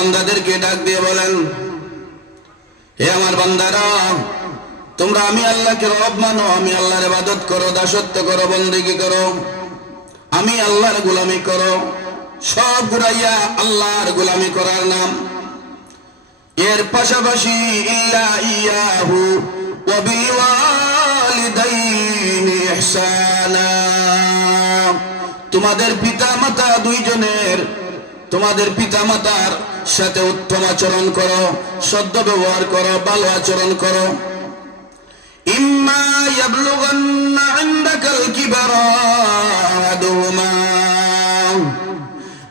বান্দাদেরকে ডাক দিয়ে বলেন, হে আমার বান্দারা, তোমরা আমি আল্লাহকে রব মানো, আমি আল্লাহর ইবাদত করো, দাসত্ব করো, বন্দেগী করো, আমি আল্লাহর গোলামি করো। সব ঘুরাইয়া আল্লাহর গোলামি করার নাম। এর পাশাপাশি ইল্লা ইয়াহু ওয়া বিল ওয়ালিদাইনি ইহসানা, তোমাদের পিতামাতা দুইজনের, তোমাদের পিতামাতার সাথে উত্তম আচরণ করো, সদ্য ব্যবহার করো, ভালো আচরণ করো। ইম্মা ইয়াবলুগান্না ইনদাকাল কিবারা আহাদুহুমা,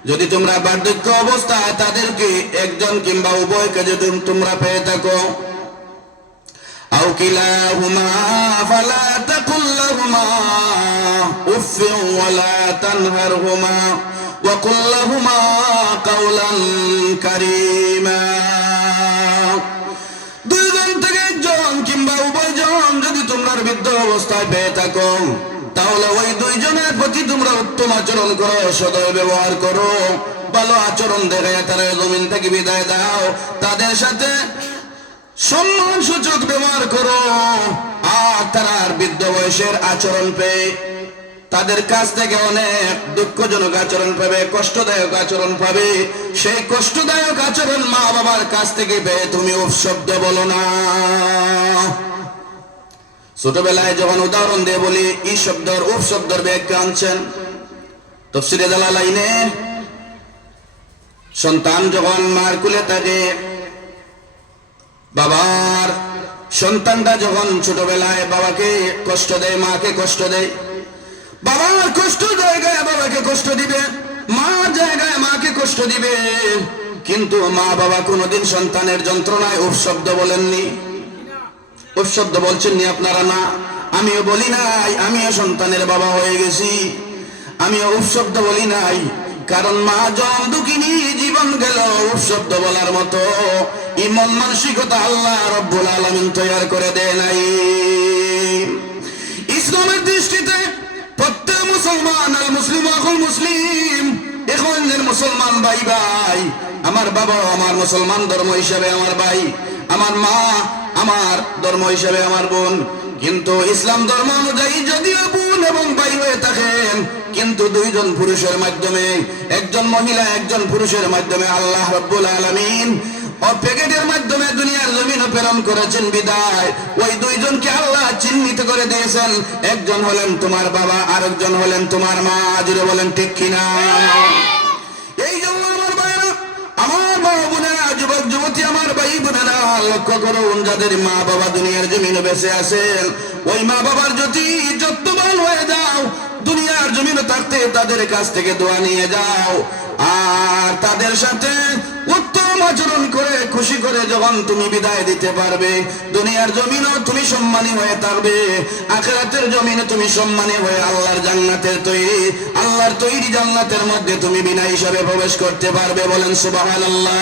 যদি তোমরা বার্ধক্য অবস্থায় তাদেরকে একজন কিংবা উভয়কে যদি তোমরা পেয়ে থাকো, আও কিলাহুমা ফালা তাকুল লাহুমা উফফিন ওয়ালা তানহারহুমা ওয়া কুল লাহুমা কাওলান কারীমা, দুইজন থেকে একজন কিংবা উভয়জন যদি তোমরা বৃদ্ধ অবস্থায় পেয়ে থাকো, তাহলে ওই দুইজনের প্রতি তোমরা উত্তম আচরণ করো, সদয় ব্যবহার করো, ভালো আচরণ দেখায় তারা জমিন থেকে বিদায় দাও, তাদের সাথে সম্মান সূচক ব্যবহার করো। আর তারা বৃদ্ধ বয়সের আচরণ পেয়ে তাদের কাছ থেকে অনেক দুঃখজনক আচরণ পাবে, কষ্টদায়ক আচরণ পাবে। সেই কষ্টদায়ক আচরণ মা বাবার কাছ থেকে পেয়ে তুমি উফ শব্দ বলো না। ছোটবেলায় যখন উদাহরণ দিয়ে বলি ই শব্দর উফ শব্দর ব্যাখ্যা আনছেন তাফসীরে জালালাইনে, সন্তান যখন মার কুলে থাকে, বাবার সন্তানটা যখন ছোটবেলায় বাবাকে কষ্ট দেয়, মাকে কষ্ট দেয়, বাবার কষ্ট জায়গায় বাবাকে কষ্ট দিবে, মা জায়গায় মাকে কষ্ট দিবে, কিন্তু মা বাবা কোনোদিন সন্তানের যন্ত্রণায় উফ শব্দ বলেননি। উফ শব্দ বলছেননি আপনারা? না, আমিও বলি নাই, আমিও সন্তানের বাবা হয়ে গেছি, আমিও উফ শব্দ বলি নাই। কারণ মা জন দুঃখিনী জীবন গেল, উফ শব্দ বলার মতো ইমন মানসিকতা আল্লাহ রব্বুল আলামিন তৈরি করে দেয় নাই। ইসলামের দৃষ্টিতে প্রত্যেক মুসলমান, আল মুসলিম আখুল মুসলিম, এখানের মুসলমান ভাই ভাই, আমার বাবা আমার মুসলমান ধর্ম হিসেবে আমার ভাই, আমার মা আমার ধর্ম হিসেবে আমার বোন। কিন্তু ইসলাম ধর্ম অনুযায়ী যদিও বোন এবং ভাই হয়ে থাকেন, কিন্তু দুইজন পুরুষের মাধ্যমে, একজন মহিলা একজন পুরুষের মাধ্যমে আল্লাহ রাব্বুল আলামিন প্যাকেটের মাধ্যমে দুনিয়ার জমিন প্রেরণ করেছেন বিদায় ওই দুইজনকে আল্লাহ চিহ্নিত করে দিয়েছেন। একজন হলেন তোমার বাবা, আরেকজন হলেন তোমার মা। জুড়ে বলেন ঠিক কিনা? এই জন্য আমার ভাইরা, আমার মা বোনেরা, যুবক যুবতী আমার ভাই বোনেরা, লক্ষ্য করুন, যাদের মা বাবা দুনিয়ার জমিনে বেঁচে আছেন, ওই মা বাবার যদি যত্নবান হয়ে যাও, দুনিয়ার জমিনে থাকতে তাদের কাছ থেকে দোয়া নিয়ে যাও, আর তাদের সাথে উত্তম আচরণ করে খুশি করে যখন তুমি বিদায় দিতে পারবে, দুনিয়ার জমিনও তুমি সম্মানী হয়ে থাকবে, আখিরাতের জমিনে তুমি সম্মানী হয়ে আল্লাহর জান্নাতের তৈরি, আল্লাহর তৈরি জান্নাতের মধ্যে তুমি বিনা হিসাবে প্রবেশ করতে পারবে। বলেন সুবহানাল্লাহ।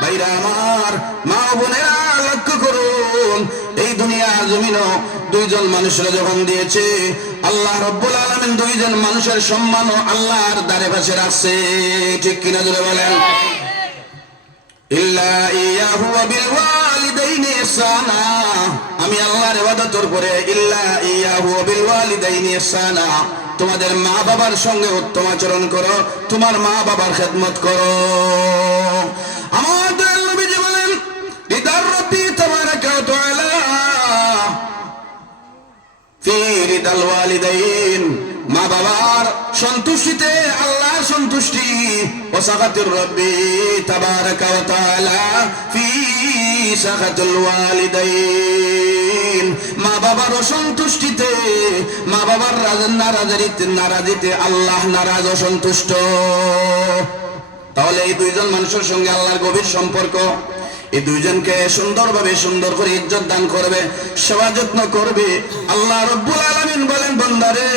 ভাইরা আমার, মা বোনেরা, লক্ষ্য করুন, এই দুনিয়ার জমিনও দুইজন মানুষরা যখন দিয়েছে, আল্লাহ রাব্বুল আলামিন দুইজন মানুষের সম্মানও আল্লাহর দ্বারে পাশে রাখছে। ঠিক কিনা জোরে বলেন? ইল্লা ইয়াহু ওয়া বিল ওয়ালিদাইনি ইহসানা, আমি আল্লাহর ইবাদতের পরে ইল্লা ইয়াহু ওয়া বিল ওয়ালিদাইনি ইহসানা, তোমাদের মা বাবার সঙ্গে উত্তম আচরণ করো, তোমার মা বাবার খেদমত করো। আমাদের নবীজি বলেন, রিদার রাব্বি তাবারাকা ওয়া তাআলা ফি রিদাল ওয়ালিদাইন, মা বাবার সন্তুষ্টিতে আল্লাহর সন্তুষ্টি, ওয়া সাখাতুর রাব্বি তাবারাকা ওয়া তাআলা ফি সাখাতুল ওয়ালিদাইন, মা বাবার অসন্তুষ্টিতে, মা বাবার নারাজিতে আল্লাহ নারাজ, অসন্তুষ্ট। তাহলে এই দুইজন মানুষের সঙ্গে আল্লাহর গভীর সম্পর্ক, এই দুইজনকে সুন্দরভাবে সুন্দর করে ইজ্জত দান করবে, সেবা যত্ন করবে। আল্লাহ রাব্বুল আলামিন বলেন, বান্দারে,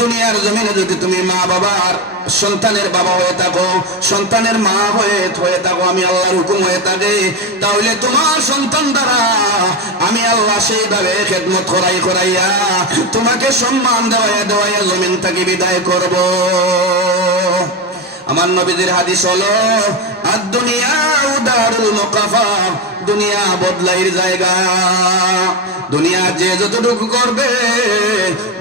দুনিয়ার জমিনে যদি তুমি মা বাবার সন্তানের বাবা হয়ে থাকো, সন্তানের মা হয়ে থাকো, আমি আল্লাহর হুকুম হয়ে থাকে, তাহলে তোমার সন্তান দ্বারা আমি আল্লাহ সেইভাবে খেদমত করাইয়া তোমাকে সম্মান দেওয়াইয়া জমিন থেকে বিদায় করব। আমার নবীদের হাদিস হলো আদ-দুনিয়া দারুল মুকাফা, দুনিয়া বদলাইয়ের জায়গা। দুনিয়া যে যতটুকু করবে,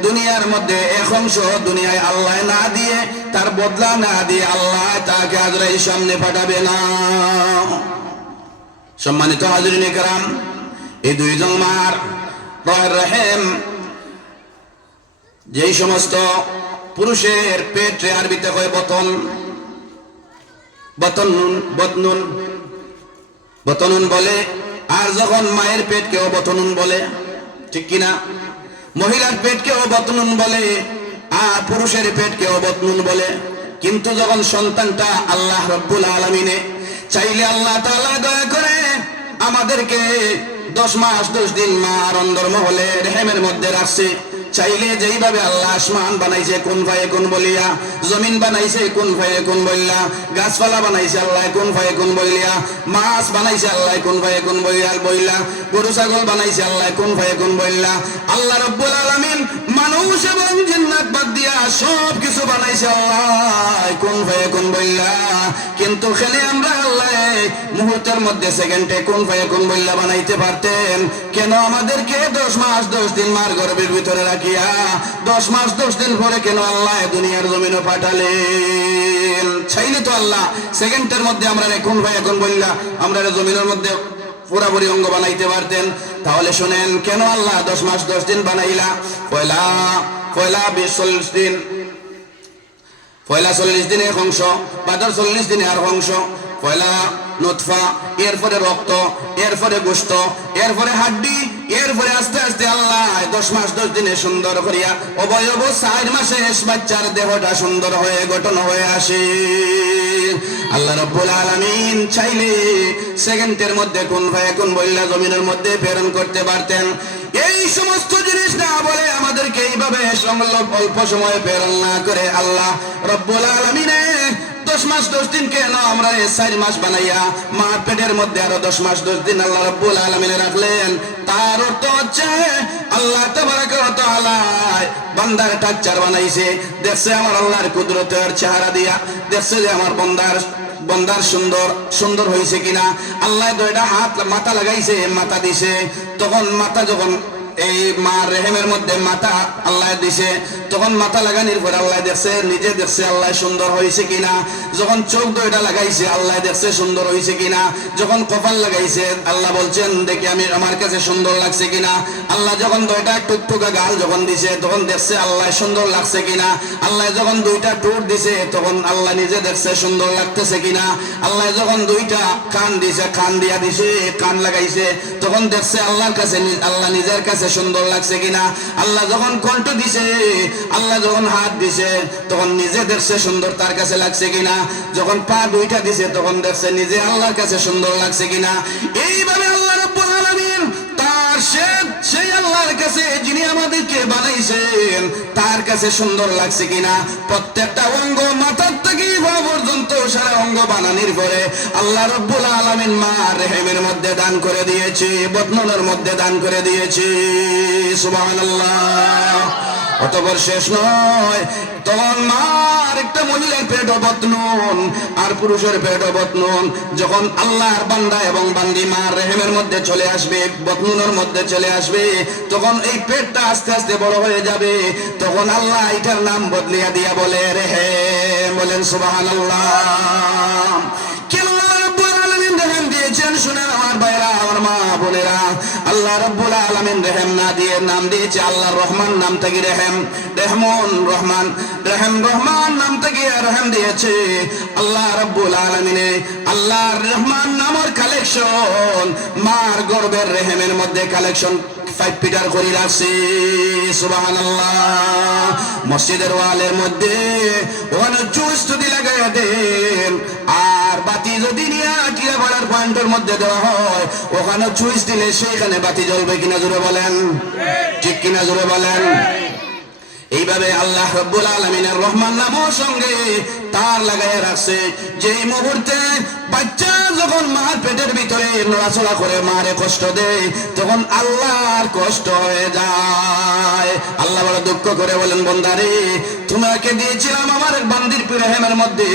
দুনিয়ার মধ্যে এক অংশ দুনিয়ায় আল্লাহ না দিয়ে, তার বদলা না দিয়ে আল্লাহ তাকে আজরাইল সামনে পাঠাবে না। সম্মানিত হাজরিনে কেরাম, এই দুইজন মার রহের রহেম, যেই সমস্ত পুরুষের পেটে আরবিতে হয় বতন, বতনুন বতনুন বলে, আর যখন মায়ের পেটকেও বতনুন বলে, ঠিক কিনা? মহিলার পেটকেও বতনুন বলে, আর পুরুষের পেটকেও বতনুন বলে। কিন্তু যখন সন্তানটা আল্লাহ রব্বুল আলামিনে চাইলে আল্লাহ তাআলা দয়া করে আমাদেরকে 10 মাস 10 দিন মার অন্দরমহলে রেহেমের মধ্যে রাখছে। চাইলে যেইভাবে আল্লাহ আসমান বানাইছে কুন ফায়াকুন বলিয়া, জমিন বানাইছে কুন ফায়াকুন বলিয়া, গাছপালা বানাইছে আল্লাহ কুন ফায়াকুন বলিয়া, মাছ বানাইছে আল্লাহ কুন ফায়াকুন বলিয়া, গরু ছাগল বানাইছে আল্লাহ কুন ফায়াকুন বলিয়া। আল্লাহ রাব্বুল আলামিন মানুষ এবং জিন্নাত বাদ দিয়া সব কিছু বানাইছে আল্লাহ কুন ফায়াকুন বলিয়া। কিন্তু খেলে আমরা আল্লাহ মুহূর্তের মধ্যে সেকেন্ডে কুন ফায়াকুন বলিয়া বানাইতে পারতেন, কেন আমাদেরকে 10 মাস 10 দিন মার গর্ভের ভিতরে রাখিয়া 10 মাস 10 দিন পরে কেন আল্লাহ দুনিয়ার জমিনে পাঠালেন? চাইলে তো আল্লাহ সেকেন্ডের মধ্যে আমরা কুন ফায়াকুন বলিয়া আমরা জমিনের মধ্যে পুরাপুরি অঙ্গ বানাইতে পারতেন। তাহলে শুনেন, কেন আল্লাহ 10 মাস 10 দিন বানাইলা? পয়লা 20-40 দিন, পয়লা 40 দিনে এক অংশ, বাদর 40 দিনে আর অংশ। পয়লা নুতফা, এরপরে রক্ত, এরপরে গোশত, এরপরে হাড্ডি, এরপরে আস্তে আস্তে আল্লাহ 10 মাস 10 দিনে সুন্দর করিয়া অবয়ব 4 মাসে বাচ্চার দেহটা সুন্দর হয়ে গঠন হয়ে আসে। আল্লাহ রাব্বুল আলামিন চাইলে সেকেন্ডের মধ্যে কুন ফায়াকুন বইলা জমিনের মধ্যে প্রেরণ করতে পারতেন। এই সমস্ত জিনিস না বলে আমাদেরকে এইভাবে অল্প সময়ে প্রেরণ না করে আল্লাহ রাব্বুল আলামিন 10 মাস 10 দিন কেন আমরা 4 মাস বানাইয়া মার পেটের মধ্যে আরো 10 মাস 10 দিন আল্লাহ রাব্বুল আলামিন রাখলেন। তার অর্থ হচ্ছে আল্লাহ তাবারাকা ওয়া তাআলা বান্দার টাকচার বানাইছে, দেখছে আমার আল্লাহর কুদরতের চেহারা দিয়া, দেখছে যে আমার বন্দার সুন্দর হয়েছে কিনা। আল্লাহ দুইটা হাত মাথা লাগাইছে, মাথা দিছে, তখন মাথা যখন এই মার রেহেমের মধ্যে মাথা আল্লাহ দিছে, তখন মাথা লাগানোর পর আল্লাহ দেখছে, নিজে দেখছে আল্লাহ সুন্দর হয়েছে কিনা। যখন চোখ দুইটা লাগাইছে আল্লাহ দেখছে সুন্দর হয়েছে কিনা। যখন কপাল লাগাইছে আল্লাহ বলছেন দেখি আমি আমার কাছে সুন্দর লাগছে কিনা। আল্লাহ যখন দুইটা টুকটুকা গাল যখন দিছে তখন দেখছে আল্লাহ সুন্দর লাগছে কিনা। আল্লাহ যখন দুইটা ঠোঁট দিছে তখন আল্লাহ নিজে দেখছে সুন্দর লাগতেছে কিনা। আল্লাহ যখন দুইটা কান দিছে, কান দিয়া দিছে, কান লাগাইছে, তখন দেখছে আল্লাহর কাছে আল্লাহ নিজের কাছে সুন্দর লাগছে কিনা। আল্লাহ যখন কণ্ঠ দিছে, আল্লাহ যখন হাত দিছে, তখন নিজে দেখছে সুন্দর তার কাছে লাগছে কিনা। যখন পা দুইটা দিছে তখন দেখছে নিজে আল্লাহর কাছে সুন্দর লাগছে কিনা। এইভাবে আল্লাহ রাব্বুল আলামিন তার সেই আল্লাহর কাছে যিনি আমাদেরকে বানাইছেন তার কাছে সুন্দর লাগছে কিনা। প্রত্যেকটা অঙ্গ মাথার থেকে পা পর্যন্ত সারা অঙ্গ বানানোর পরে আল্লাহ রাব্বুল আলামিন মার রেহেমের মধ্যে দান করে দিয়েছে, বদনের মধ্যে দান করে দিয়েছে। সুবহানাল্লাহ। অতঃপর শেষ নয়, তখন মার একটা মহিলার পেট অবতনুন আর পুরুষের পেট অবতনুন। যখন আল্লাহর বান্দা এবং বান্দি মার রেহেমের মধ্যে চলে আসবে, বতনুনের মধ্যে চলে আসবে, তখন এই পেটটা আস্তে আস্তে বড় হয়ে যাবে। তখন আল্লাহ এটার নাম বদলিয়া দিয়া বলে রেহেম। বলেন সুবহানাল্লাহ। কেন আল্লাহ রাব্বুল আলামিন রেহেম দিয়েছেন শুনেন আমার ভাইরা, আমার মা বোনেরা। আল্লাহ রাব্বুল আলামিন রেহেম না দিয়ে নাম দিয়েছে আল্লাহর রহমান নাম থেকে রেহেম, রেহমান রহমান, রেহেম রহমান নাম থেকে রেহেম দিয়েছে আল্লাহ রাব্বুল আলামিনে। আল্লাহর রহমান নামের কালেকশন মার গর্ভের রেহেমের মধ্যে কালেকশন 5 পিটার করে রাখছে। সুবহানাল্লাহ। মসজিদের ওয়ালের মধ্যে ওখানে চুইস যদি লাগাইয়া দেন আর বাতি যদি নিয়ে টিয়া ভাড়ার পয়েন্টের মধ্যে দেওয়া হয়, ওখানে চুইস দিলে সেইখানে বাতি জ্বলবে কিনা জোরে বলেন, ঠিক কিনা জোরে বলেন। এইভাবে আল্লাহ রাব্বুল আলামিনের রহমান নামের সঙ্গে তার লাগাইয়া রাখছে। যেই মুহূর্তে বাচ্চা যখন মার পেটের ভিতরে নড়াচড়া করে মারে কষ্ট দেয়, তখন আল্লাহর কষ্ট হয়ে যায়। আল্লাহ বড় দুঃখ করে বলেন, বান্দারে তোমাকে দিয়েছিলাম আমার এক বান্দির রেহেমের মধ্যে,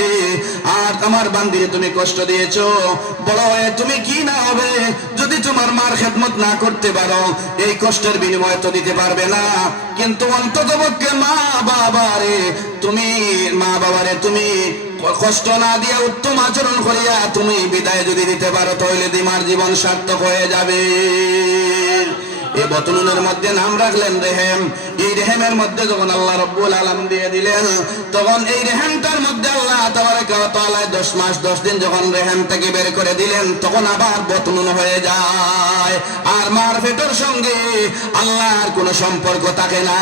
আর আমার বান্দিরে তুমি কষ্ট দিয়েছো। বড় হয়ে তুমি কি না হবে যদি তোমার মার খেদমত না করতে পারো? এই কষ্টের বিনিময় তো দিতে পারবে না, কিন্তু অন্ততপক্ষে মা বাবারে তুমি কষ্ট না দিয়া উত্তম আচরণ করিয়া তুমি বিদায় যদি দিতে পারো, তাহলে তোমার জীবন সার্থক হয়ে যাবে। এই বতনুনের মধ্যে নাম রাখলেন রেহেম। এই রেহেমের মধ্যে যখন আল্লাহ রব্বুল আলামিন দিয়ে দিলেন, তখন এই রেহেমটার মধ্যে আল্লাহ তাবারাকা ওয়া তাআলা 10 মাস 10 দিন যখন রেহেমটাকে বের করে দিলেন, তখন আবার বতনুন হয়ে যায়। আর মার পেটের সঙ্গে আল্লাহর কোনো সম্পর্ক থাকে না।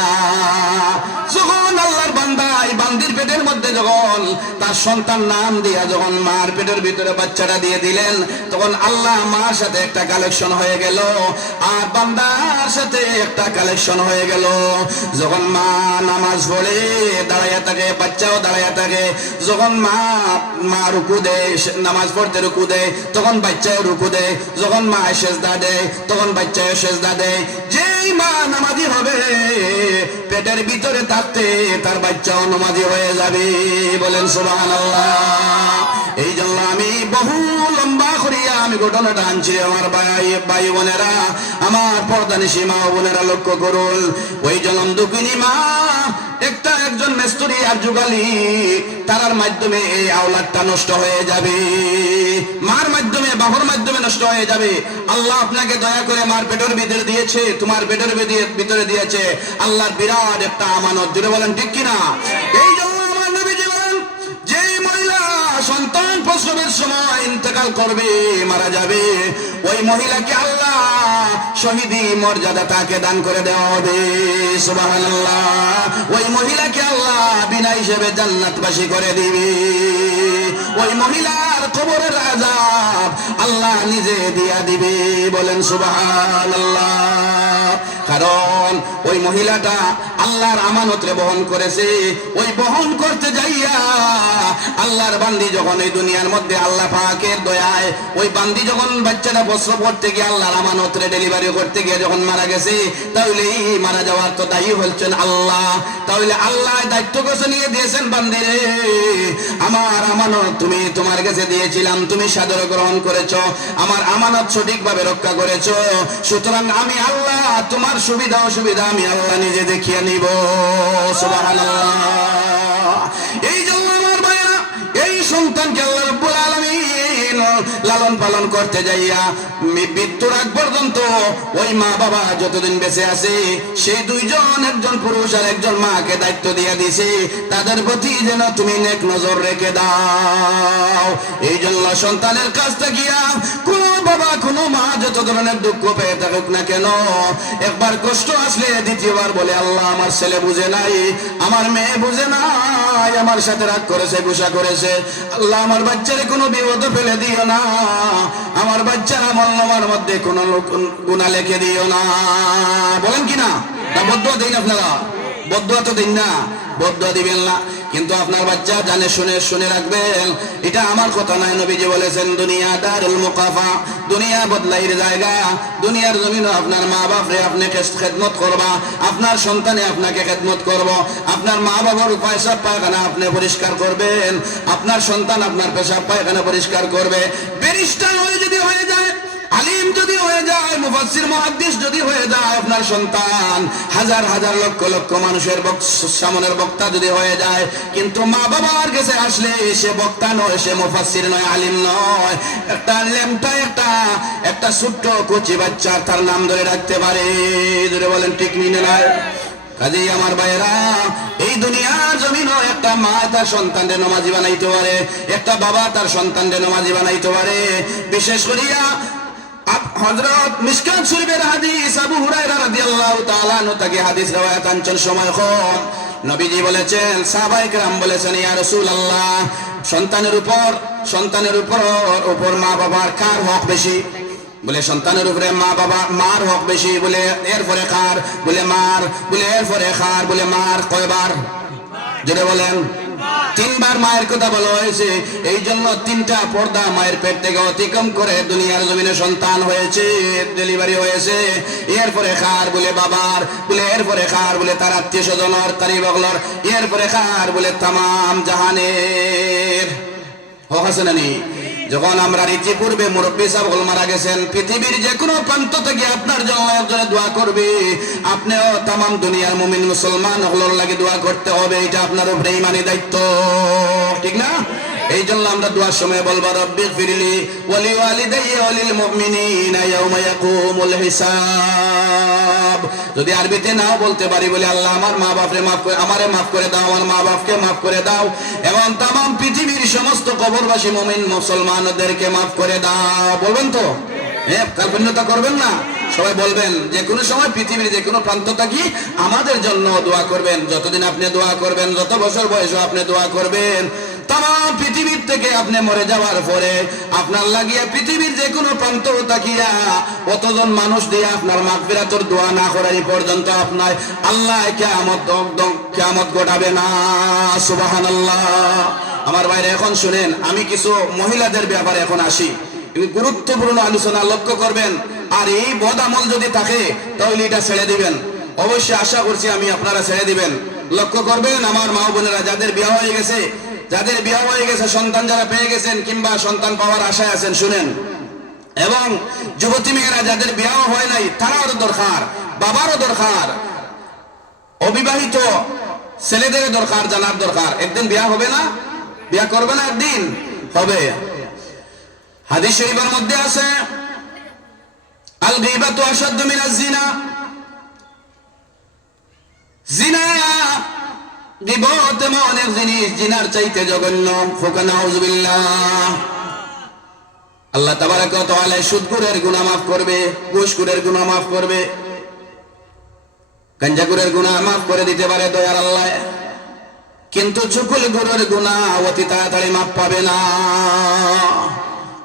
যখন আল্লাহর বান্দা এই বান্দির পেটের মধ্যে যখন তার সন্তান নাম দিয়া যখন মার পেটের ভিতরে বাচ্চাটা দিয়ে দিলেন, তখন আল্লাহ মার সাথে একটা কালেকশন হয়ে গেল, আর বান্দার সাথে একটা কালেকশন হয়ে গেল। যখন মা নামাজ পড়ে দাঁড়াইয়া থাকে, বাচ্চাও দাঁড়াইয়া থাকে। যখন মা রুকু দেয়, নামাজ পড়তে রুকু দেয়, তখন বাচ্চাও রুকু দেয়। যখন মা সেজদা দেয়, তখন বাচ্চাও সেজদা দেয়। যেই মা নামাজি হবে, পেটের ভিতরে থাকতে তার বাচ্চাও নামাজি হয়ে যাবে। বলেন সুবহানাল্লাহ। এই জন্য আমি বহু লম্বা করিয়া আমি ঘটনাটা আনছি। আমার ভাই বোনেরা, আমার পর্দানিশী মা বোনেরা লক্ষ্য করুন। ওই জনম দুঃখিনী মা একজন মেস্তুরি আর যুগালি, তারার মাধ্যমে এই আওলাদটা নষ্ট হয়ে যাবে। মার মাধ্যমে, বাবার মাধ্যমে নষ্ট হয়ে যাবে। আল্লাহ আপনাকে দয়া করে মার পেটের ভিতরে দিয়েছে, তোমার পেটের ভিতরে দিয়েছে আল্লাহর বিরাট একটা আমানত। জুড়ে বলেন ঠিক কিনা? এই জন্য আমার নবীজি বলেন, যেই মহিলা সন্তান প্রসবের সময় ইন্তেকাল করবে, মারা যাবে, ওই মহিলাকে আল্লাহ শহীদি মর্যাদা তাকে দান করে দেওয়া হবে। সুবহানাল্লাহ। ওই মহিলাকে আল্লাহ বিনা হিসেবে জান্নাতবাসী করে দিবে। ওই মহিলার কবরের আযাব আল্লাহ নিজে দিয়া দিবে। বলেন সুবহানাল্লাহ। কারণ ওই মহিলাটা আল্লাহর আমানতরে বহন করেছে। ওই বহন করতে যাইয়া আল্লাহর বান্দি যখন এই দুনিয়ার মধ্যে আল্লাহ পাকের দয়ায় ওই বান্দি যখন বাচ্চাটা প্রসব করতে গিয়ে আল্লাহর আমানতরে ডেলিভারি করতে গিয়ে যখন মারা গেছে, তাহলে এই মারা যাওয়ার তো দায়ী হচ্ছেন আল্লাহ। তাহলে আল্লাহ দায়িত্ব কাছে নিয়ে দিয়েছেন, বান্দিরে আমার আমানত তুমি তোমার কাছে দিয়েছিলাম, তুমি সাদরে গ্রহণ করেছো, আমার আমানত সঠিকভাবে রক্ষা করেছো। সুতরাং আমি আল্লাহ তোমার সুবিধা অসুবিধা আমি আল্লাহ নিজে দেখিয়ে নিব। সুবহানাল্লাহ। এই জন্য আমার ভাইরা, এই সন্তানকে আল্লাহ রাব্বুল আলামিন লালন পালন করতে যাইয়া মৃত্যুর আগ পর্যন্ত ওই মা বাবা যতদিন বেঁচে আছে, সেই দুইজন, একজন পুরুষ আর একজন মাকে দায়িত্ব দিয়ে দিছে, তাদের প্রতি যেন তুমি নেক নজর রেখে দাও। এই জন্য সন্তানের কাছ থেকে কোন বাবা কোন মা যত ধরনের দুঃখ পেয়ে থাকুক না কেন, একবার কষ্ট আসলে দ্বিতীয়বার বলে, আল্লাহ আমার ছেলে বুঝে নাই, আমার মেয়ে বুঝে নাই, আমার সাথে রাগ করেছে, গুসা করেছে, আল্লাহ আমার বাচ্চারে কোনো বিপদে ফেলে দিও না, আমার বাচ্চার আমল নামার মধ্যে কোনো গুনাহ লিখে দিও না। বলেন কি না? বদদুয়া দেন আপনারা? বদদুয়া তো দিন না, বদদুয়া দিবেন না, কিন্তু আপনার বাচ্চা জানে শুনে রাখবেন, এটা আমার কথা নয়। নবীজি বলেছেন, দুনিয়া দারুল মুকাফা, দুনিয়া বদলাইয়ের জায়গা। দুনিয়ার জমিনে আপনার মা বাপরে আপনি খেদমত করবা, আপনার সন্তানে আপনাকে খেদমত করব, আপনার মা বাবার পেশাব পায়খানা আপনি পরিষ্কার করবেন, আপনার সন্তান আপনার পেশাব পায়খানা পরিষ্কার করবে। ব্যারিস্টার যদি হয়ে যায়, আলিম যদি হয়ে যায়, মুফাসসির মুহাদ্দিস যদি হয়ে যায় আপনার সন্তান, হাজার হাজার লক্ষ লক্ষ মানুষের সামনের বক্তা যদি হয়ে যায়, কিন্তু মা বাবার কাছে আসলে সে বক্তা নয়, সে মুফাসসির নয়, আলিম নয়, একটা লেমটা একটা ছোট্ট কচি বাচ্চা তার নাম ধরে রাখতে পারে। ধরে বলেন ঠিক নিয়ে নয়? কাজেই আমার ভাইরা, এই দুনিয়ার জমিনও একটা মা তার সন্তানদের নামাজি বানাইতে পারে, একটা বাবা তার সন্তানদের নামাজি বানাইতে পারে। বিশেষ করিয়া হযরত মিশকাত শরীফের হাদিস, আবু হুরায়রা রাদিয়াল্লাহু তাআলা আনহু থেকে হাদিস riwayat আনছেন। সময় কম, নবীজি বলেছেন, সাহাবায়ে কেরাম বলেছেন, ইয়া রাসূলুল্লাহ, সন্তানের উপর মা বাবার কার হক বেশি? বলে সন্তানের উপরে মা বাবা, মার হক বেশি। বলে এরপরে কার? বলে মার। বলে এরপরে কার? বলে মার। কয়বার? জোরে বলেন। তিনবার মায়ের কথা বলা হয়েছে, এই জন্য তিনটা পর্দা মায়ের পেট থেকে অতিক্রম করে দুনিয়ার জমিনে সন্তান হয়েছে, ডেলিভারি হয়েছে। এরপরে খার বলে বাবার, বলে এরপরে খার বলে তার আত্মীয় স্বজনর, তারি বগলর, এরপরে খার বলে তামাম জাহানের। হোক আছে না নি? যখন আমরা ইতিপূর্বে মুরব্বী সাহেব মারা গেছেন, পৃথিবীর যে কোনো প্রান্ত থেকে আপনার জন্য একজনে দোয়া করবে, আপনিও তামাম দুনিয়ার মুমিন মুসলমান হলোর লাগে দোয়া করতে হবে। এটা আপনার উপরে ইমানি দায়িত্ব, ঠিক না? এই জন্য আমরা দোয়ার সময় বলবো রব্বিগফিরলি ওয়া লিওয়ালিদাইয়া ওয়া লিল মুমিনিনা ইয়াওমা ইয়াকুমুল হিসাব। যদি আরবিতে নাও বলতে পারি, বলে আল্লাহ আমার মা বাপরে মাফ করে, আমারে মাফ করে দাও, আমার মা বাপকে মাফ করে দাও, এবং তামাম পৃথিবীর সমস্ত কবরবাসী মুমিন মুসলমানদেরকে মাফ করে দাও। বলবেন তো? হ্যাঁ, কাল্পন্যতা করবেন না, সবাই বলবেন। যে কোনো সময় পৃথিবীর যে কোনো প্রান্ত থাকি আমাদের জন্য দোয়া করবেন। যতদিন আপনি দোয়া করবেন, যত বছর বয়সে আপনি দোয়া করবেন, তামাম পৃথিবীর থেকে আপনি মরে যাওয়ার পরে আপনার লাগিয়া পৃথিবীর যে কোনো প্রান্ত তাকিয়া কতজন মানুষ দিয়ে আপনার মাগফিরাতের দোয়া না করাই পর্যন্ত আপনার আল্লাহ কিয়ামত ঘটাবে না। সুবহানাল্লাহ। আমার ভাইরা এখন শুনেন, আমি কিছু মহিলাদের ব্যাপারে এখন আসি, গুরুত্বপূর্ণ আলোচনা লক্ষ্য করবেন। আর এই বদ আমল যদি থাকে তাহলে এটা ছেড়ে দিবেন। অবশ্যই আশা করছি আমি আপনারা ছেড়ে দিবেন। লক্ষ্য করবেন আমার মা বোনেরা, যাদের বিয়ে হয়ে গেছে, যাদের বিয়ে হয়ে গেছে, সন্তান যারা পেয়ে গেছেন কিংবা সন্তান পাওয়ার আশায় আছেন, শুনেন। এবং যুবতী মেয়েরা যাদের বিয়ে হয় নাই, তারাও দরকার, বাবারও দরকার, অবিবাহিত ছেলেদের দরকার, জানার দরকার। একদিন বিয়ে হবে না? বিয়ে করবে না? একদিন হবে। হাদিস শরীফের মধ্যে আছে আল গীবাতু আশাদ্দু মিনাজ জিনা। জিনা গীবত এমন এক জিনিস, জিনার চাইতে জঘন্য। নাউযুবিল্লাহ। আল্লাহ তাবারাক ওয়া তাআলা সুদখোরের গুনাহ মাফ করবে, ঘুষখোরের গুনাহ মাফ করবে, গাঞ্জাখোরের গুনাহ মাফ করে দিতে পারে দয়ার আল্লাহ, কিন্তু চুগলখোরের গুনাহ অতি তাড়াতাড়ি মাফ পাবে না।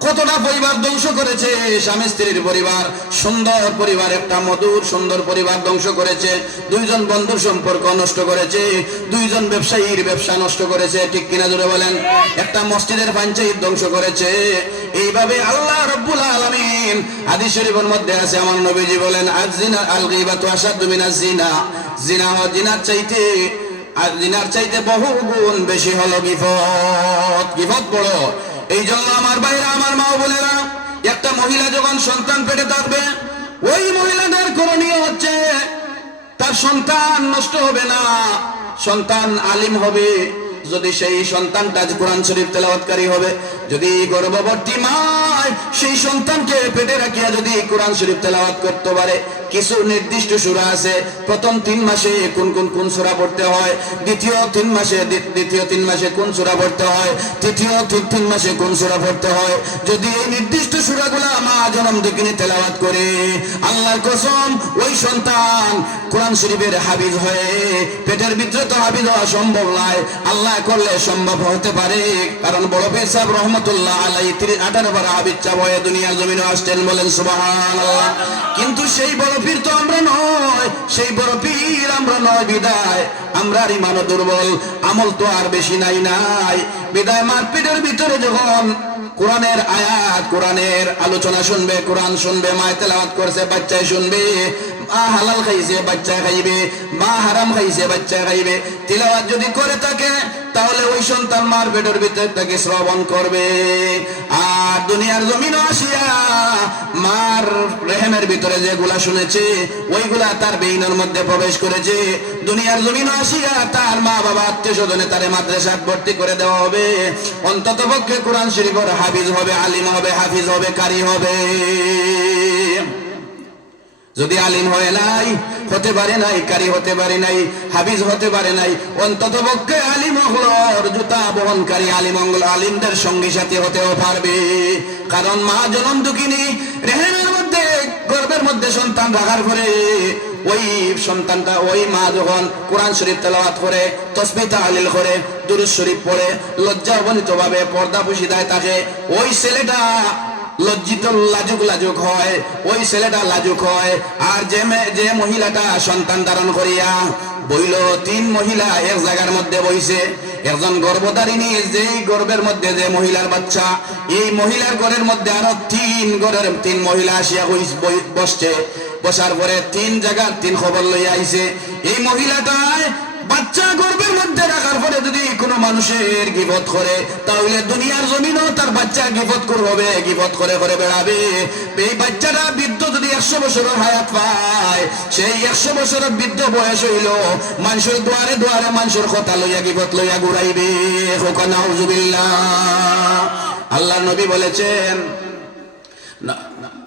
কতটা পরিবার ধ্বংস করেছে, স্বামী স্ত্রীর পরিবার, সুন্দর পরিবার, একটা মধুর সুন্দর পরিবার ধ্বংস করেছে, দুইজন বন্ধুর সম্পর্ক নষ্ট করেছে, দুইজন ব্যবসায়ীর ব্যবসা নষ্ট করেছে, ঠিক কিনা জোরে বলেন? একটা মসজিদের পঞ্চায়েত ধ্বংস করেছে। এইভাবে আল্লাহ রাব্বুল আলামিন হাদিস শরীফের মধ্যে আছে, আমার নবীজি বলেন আয-যিনা আল গীবাতু আশাদ্দু মিনাজ যিনা। জিনা জিনার চাইতে বহু গুণ বেশি হলো গীবত। গীবত বড়। এই জন্য আমার ভাইরা, আমার মা বোনেরা, একটা মহিলা যখন সন্তান পেটে থাকবে, ওই মহিলাদের করণীয় হচ্ছে তার সন্তান নষ্ট হবে না, সন্তান আলিম হবে। যদি সেই সন্তানটা কোরআন শরীফ তেলাওয়াতকারী হবে, যদি গর্ভবতী মা সেই সন্তানকে পেটে রাখিয়া যদি কোরআন শরীফ তেলাওয়াত করতে পারে, কিছু নির্দিষ্ট সূরা আছে, প্রথম 3 মাসে কোন সূরা পড়তে হয়, দ্বিতীয় 3 মাসে কোন সূরা পড়তে হয়, তৃতীয় 3 মাসে কোন সূরা পড়তে হয়। যদি এই নির্দিষ্ট সূরাগুলো মা জন্ম থেকে তেলাওয়াত করে, আল্লাহর কসম ওই সন্তান কোরআন শরীফের হাফিজ হয়ে, পেটের ভিতরে তো হাফিজ হওয়া সম্ভব নয়, আল্লাহ করলে সম্ভব হতে পারে। কারণ বড় পীর সাহেব রহমতুল্লাহ আলাইহি 18 বার হাফিজ হয়ে দুনিয়ার জমিনে আসতেন, বলেন সুবহানাল্লাহ। কিন্তু সেই বড় পীর তো আমরা নয়, সেই বড় পীর আমরা নয় বিদায় আমরার ইমান দুর্বল, আমল তো আর বেশি নাই বিদায় মার পেটের ভিতরে যখন কোরআনের আয়াত, কোরআনের আলোচনা শুনবে, কোরআন শুনবে, মা তেলাওয়াত করছে, বাচ্চায় শুনবে, মা হালাল খাইছে বাচ্চা খাইবে, মা হারাম খাইছে বাচ্চা খাইবে। তেলাওয়াত যদি করে থাকে তাহলে ওই সন্তান মার পেটের ভিতরে তাকে শ্রবণ করবে। আর দুনিয়ার জমিন আসিয়া মার রেহেমের ভিতরে যেগুলা শুনেছে ওইগুলা তার বেইনের মধ্যে প্রবেশ করেছে। দুনিয়ার জমিন আসিয়া তার মা বাবা আত্মীয় স্বজনে তারে মাদ্রাসায় ভর্তি করে দেওয়া হবে। অন্তত পক্ষে কোরআন শরীফের হাফিজ হবে, আলিম হবে, হাফিজ হবে, কারি হবে। যদি আলিম হয়ে নাই, হতে পারে নাই, কারি হতে পারে নাই, হাফিজ হতে পারে নাই, অন্তত পক্ষে আলিম হলোর জুতা বহনকারী আলিমদের সঙ্গী সাথী হতেও পারবে। কারণ মা জনম দুঃখিনী, রেহেমের মধ্যে গর্ভের মধ্যে সন্তান রাখার পরে ওই সন্তানটা, ওই মা যখন কোরআন শরীফ তেলাওয়াত করে, তাসবিহ তাহলিল করে, দুরূদ শরীফ পড়ে, লজ্জা অবনীত ভাবে পর্দা পুশিদায় থাকে, ওই ছেলেটা লজ্জিত লাজুক হয়, ওই ছেলেটা লাজুক হয়। আর যে মহিলাটা সন্তান ধারণ করিয়া বইল, 3 মহিলা এক জায়গার মধ্যে বইছে, একজন গর্ভধারিণী, যেই গর্ভের মধ্যে যে মহিলার বাচ্চা, এই মহিলার ঘরের মধ্যে আরো তিন মহিলা আসিয়া বসছে। বসার পরে তিন জায়গার তিন খবর লইয়া আইছে। এই মহিলাটায় বাচ্চা গর্ভের মধ্যে রাখার পরে যদি কোনো মানুষের গিবত করে, তাহলে দুনিয়ার জমিনও তার বাচ্চা গিবত করবে, গিবত করে করে বেড়াবে। এই বাচ্চাটা বৃদ্ধ যদি 100 বছরের হায়াত পায়, সেই 100 বছরের বৃদ্ধ বয়স হইল মানুষের দুয়ারে দুয়ারে মানুষের কথা লইয়া গিবত লইয়া ঘুরাইবে। নাউজুবিল্লাহ। আল্লাহ নবী বলেছেন,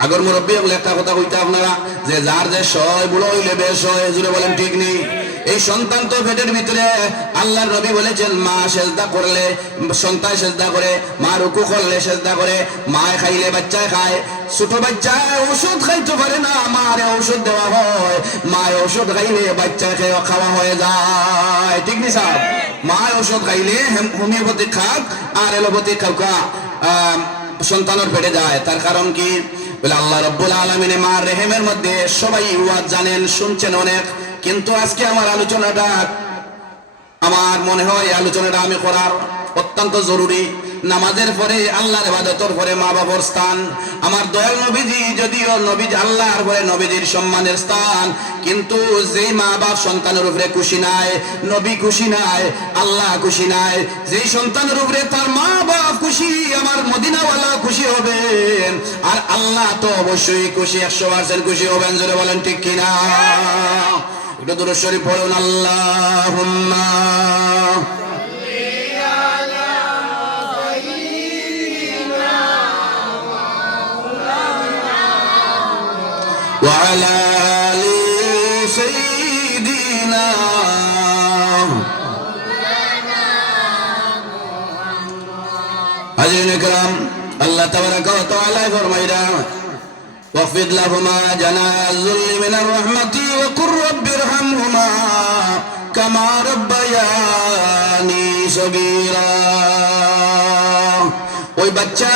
আগর মুরব্বী বলে একটা কথা কইতে আপনারা, যে যার যে সয় বুড়ো হইলে বেশ হয়, জুড়ে বলেন ঠিক নেই। এই সন্তান তো পেটের ভিতরে, আল্লাহর নবী বলেছেন মা সেজদা করলে সন্তান সেজদা করে, মা রুকু করলে সেজদা করে, মায় খাইলে বাচ্চায় খায়। ছোট বাচ্চায় ঔষধ খাইতে পারে না, মারে ঔষধ দেওয়া হয়, মায় ঔষধ খাইলে বাচ্চায় খাওয়া হয়ে যায়, ঠিক নি সাহেব? মায় ঔষধ খাইলে হোমিওপ্যাথিক খাক আর এলোপ্যাথিক খাওয়া সন্তানের পেটে যায়। তার কারণ কি? বলে আল্লাহ রাব্বুল আলামিন মার রেহেমের মধ্যে সবাই ওয়াজ জানেন, শুনছেন অনেক, কিন্তু আজকে আমার আলোচনাটা, আমার মনে হয় আলোচনাটা আমি করার অত্যন্ত জরুরি। নামাজের পরে, আল্লাহর ইবাদতের পরে মা বাবার স্থান। আমার দয়াল নবীজি, যদিও নবী আল্লাহর পরে নবীজির সম্মানের স্থান, কিন্তু যেই মা বাপ সন্তানের উপরে খুশি নাই, নবী খুশি নাই, আল্লাহ খুশি নাই, যেই সন্তানের উপরে তার মা বাপ খুশি, আমার মদিনাওয়ালা খুশি হবেন, আর আল্লাহ তো অবশ্যই খুশি, 100% খুশি হবেন। জোরে বলেন ঠিক কিনা? একটু দুরূদ শরীফ পড়ুন। আল্লাহুম্মা وعلى آل سيدنا حضرین کرام، اللہ تبارک و تعالی فرمائے واخفض لهما جناح الذل من الرحمة وقل رب ارحمهما كما ربياني صغيرا। ওই বাচ্চা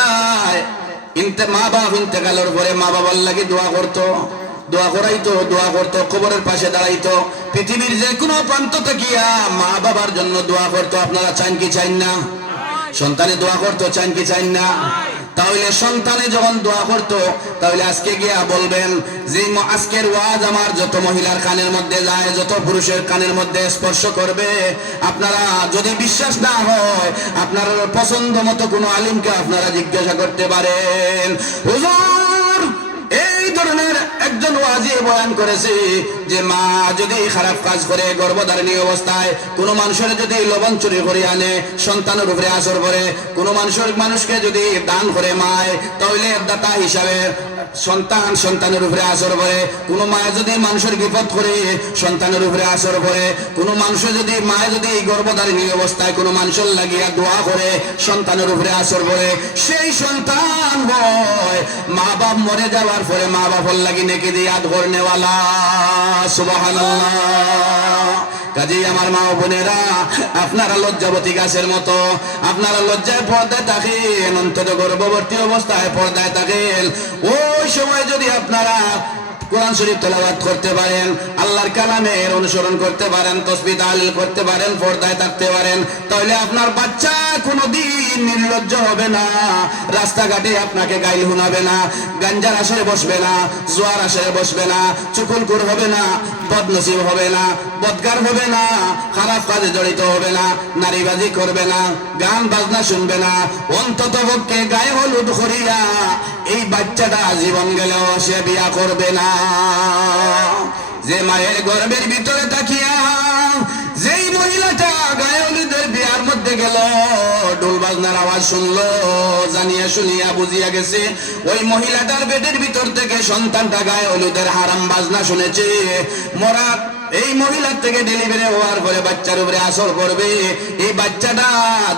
মা বাপ ইন্তেকালের পরে মা বাবার লাগে দোয়া করতো, দোয়া করাইতো, দোয়া করতো, কবরের পাশে দাঁড়াইতো, পৃথিবীর যে কোনো প্রান্ত থাকিয়া মা বাবার জন্য দোয়া করতো। আপনারা চান কি চান না? সন্তানে দোয়া করতো, চান কি চান না? তাহলে সন্তানে যখন দোয়া করতো, তাহলে আজকে গিয়া বলবেন যে আজকের ওয়াজ আমার যত মহিলার কানের মধ্যে যায়, যত পুরুষের কানের মধ্যে স্পর্শ করবে, আপনারা যদি বিশ্বাস না হয়, আপনার পছন্দ মতো কোনো আলিমকে আপনারা জিজ্ঞাসা করতে পারেন। হুজুর, এই ধরনের একজন ওয়াজি বয়ান করেছে যে মা যদি খারাপ কাজ করে, গর্ভধারিণী অবস্থায় কোনো মানুষের যদি লবণ চুরি করে আনে, সন্তানের উপরে আসর করে, কোনো মানুষকে যদি দান করে মায়, তাহলে দাতা হিসাবে সন্তানের উপরে আসর করে। কোনো মায় যদি মানুষের বিপদ করে, সন্তানের উপরে আসর করে। কোনো মানুষের যদি মায় যদি গর্ভধারিণী অবস্থায় কোনো মানুষের লাগিয়া দোয়া করে, সন্তানের উপরে আসর করে, সেই সন্তান হয় মা বাপ মরে যাওয়ার পরে মা বাপর লাগি নেকি দিয়া ধর নেওয়ালা। সুবহানাল্লাহ। কাজেই আমার মা বোনেরা, আপনারা লজ্জাবতী গাছের মতো, আপনারা লজ্জায় পর্দায় থাকেন, অন্তত গর্ভবতী অবস্থায় পর্দায় থাকেন। ওই সময় যদি আপনারা কোরআন শরীফ তেলাওয়াত করতে পারেন, আল্লাহর কালামের অনুসরণ করতে পারেন, তাসবিহ তাহলিল করতে পারেন, পর্দায় থাকতে পারেন, তাহলে আপনার বাচ্চা কোনোদিন নির্লজ্জ হবে না, রাস্তাঘাটে আপনাকে গাইল শুনাবে না, গাঞ্জার আসরে বসবে না, জোয়ার আসরে বসবে না, চুকুলকুর হবে না, বদনসিব হবে না, বদগার হবে না, খারাপ কাজে জড়িত হবে না, নারীবাজি করবে না, গান বাজনা শুনবে না, অন্তত পক্ষে গায়ে হলুদ করিয়া এই বাচ্চাটা জীবন গেলেও সে বিয়া করবে না। যে মায়ের গর্ভের ভিতরে তাকিয়া যেই মহিলাটা গায়ে হলুদের বিয়ার মধ্যে গেল, ঢোল বাজনার আওয়াজ শুনলো, জানিয়া শুনিয়া বুঝিয়া গেছে ওই মহিলাটার পেটের ভিতর থেকে সন্তানটা গায়ে হলুদের হারাম বাজনা শুনেছে। মরা এই মহিলার থেকে ডেলিভারি হওয়ার পরে বাচ্চার উপরে আসর করবে। এই বাচ্চাটা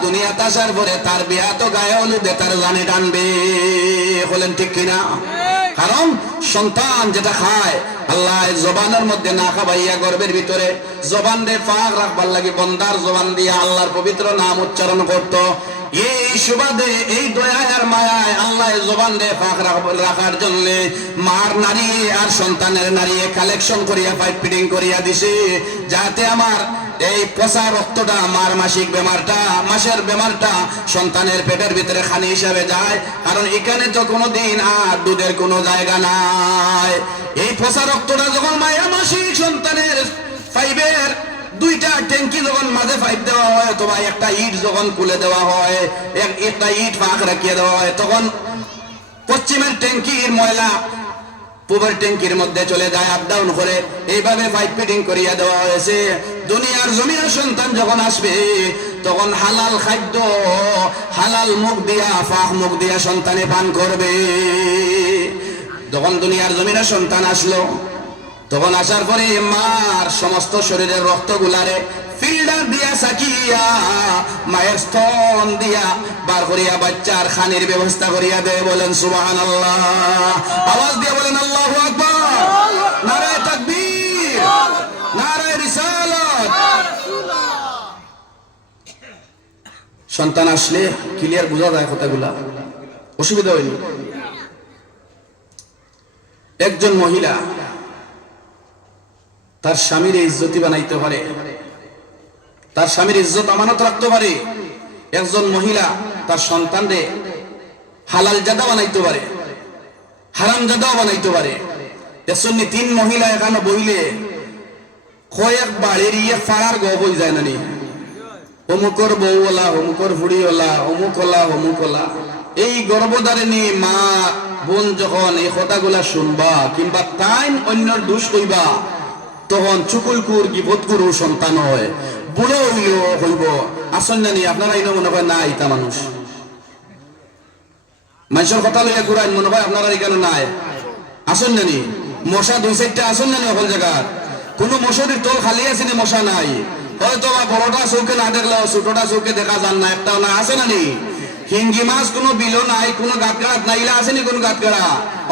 দুনিয়াতে আসার পরে তার বিয়া তো গায়ে হলুদে তার জানে টানবে। বলেন ঠিক কিনা? কারণ সন্তান যেটা খায়, আল্লাহ জবানের মধ্যে না খাবাইয়া গর্ভের ভিতরে জবান দিয়ে পাক রাখবার লাগে বন্দার জবান দিয়ে আল্লাহর পবিত্র নাম উচ্চারণ করত। এই সুবাদে, এই দয়ায় আর মায়ায় আল্লাহ জবান দিয়ে পাক রাখার জন্য মার নারী আর সন্তানের নারী কালেকশন করিয়া পাইপ ফিটিং করিয়া দিছে, যাতে আমার এই পচা রক্তটা মার মাসিক বেমারটা মাসের বেমারটা সন্তানের পেটের ভিতরে খানি হিসাবে যায়, কারণ এখানে তো কোনোদিন আর দুধের কোনো জায়গা নাই। এই পচা রক্তটা যখন মায়ের মাসিক সন্তানের পাইপের দুইটা ট্যাঙ্কি যখন মাঝে পাইপ দেওয়া হয় অথবা একটা ইট যখন খুলে দেওয়া হয়, একটা ইট ফাঁক রাখিয়ে দেওয়া হয়, তখন পশ্চিমের ট্যাঙ্কির ময়লা পূবের ট্যাঙ্কির মধ্যে চলে যায়, আপ ডাউন করে। এইভাবে পাইপ ফিটিং করিয়া দেওয়া হয়েছে। দুনিয়ার জমিনের সন্তান যখন আসবে তখন হালাল খাদ্য হালাল মুখ দিয়া ফাঁক মুখ দিয়া সন্তানে পান করবে। যখন দুনিয়ার জমিনের সন্তান আসলো তখন আসার পরে মার সমস্ত শরীরের রক্তগুলারে ফিল্টার দিয়া সাকিয়া মায়ের স্তন দিয়া বার করিয়া বাচ্চার খানির ব্যবস্থা করিয়া দেয়। বলেন সুবহানাল্লাহ, আওয়াজ দিয়ে বলেন আল্লাহু আকবার, নারায়ে তাকবীর, নারায়ে রিসালাত। সন্তান আসলে ক্লিয়ার বোঝা যায় কথাগুলা, অসুবিধা হয়নি। একজন মহিলা তার স্বামীর ইজ্জতি বানাইতে পারে, তার স্বামীর ইজ্জত আমানত রাখতে পারে। একজন মহিলা তার সন্তানরে হালাল জাদা বানাইতে পারে, হারাম জাদাও বানাইতে পারে। এসনি তিন মহিলা এখানে বইলে কয়েক বাড়ির ইয়ে ফাড়ার গো বই যায় নানি, অমুকর বউওয়ালা, অমুকর হুড়িওয়ালা, অমুকলা অমুকলা। এই গর্ভধারিণী মা বোন যখন এই কথাগুলা শুনবা কিংবা তাই অন্যর দোষ কইবা, তখন চুকুলকুর গিবতকুর সন্তান হয়, বুড়ো হইলেও হইব। আসন জানি আপনারা এই মনে হয় না ইতা মানুষ মানুষের কথা লইয়া ঘুরাই মনে হয় আপনারা এখানে নাই। আসন জানি মশা দুই চারটা আসন জানি সকল জায়গার কোনো মশারির তোল খালি আছে নি? মশা নাই। হয়তো বা বড়টা চৌকে না দেখলেও ছোটটা চৌকে দেখা যান না, একটাও না। আছে নানি হিঙ্গি মাছ কোনো বিলো নাই, কোনো গাতগাড়াত নাইলা আসেনি কোন গাতগাড়া?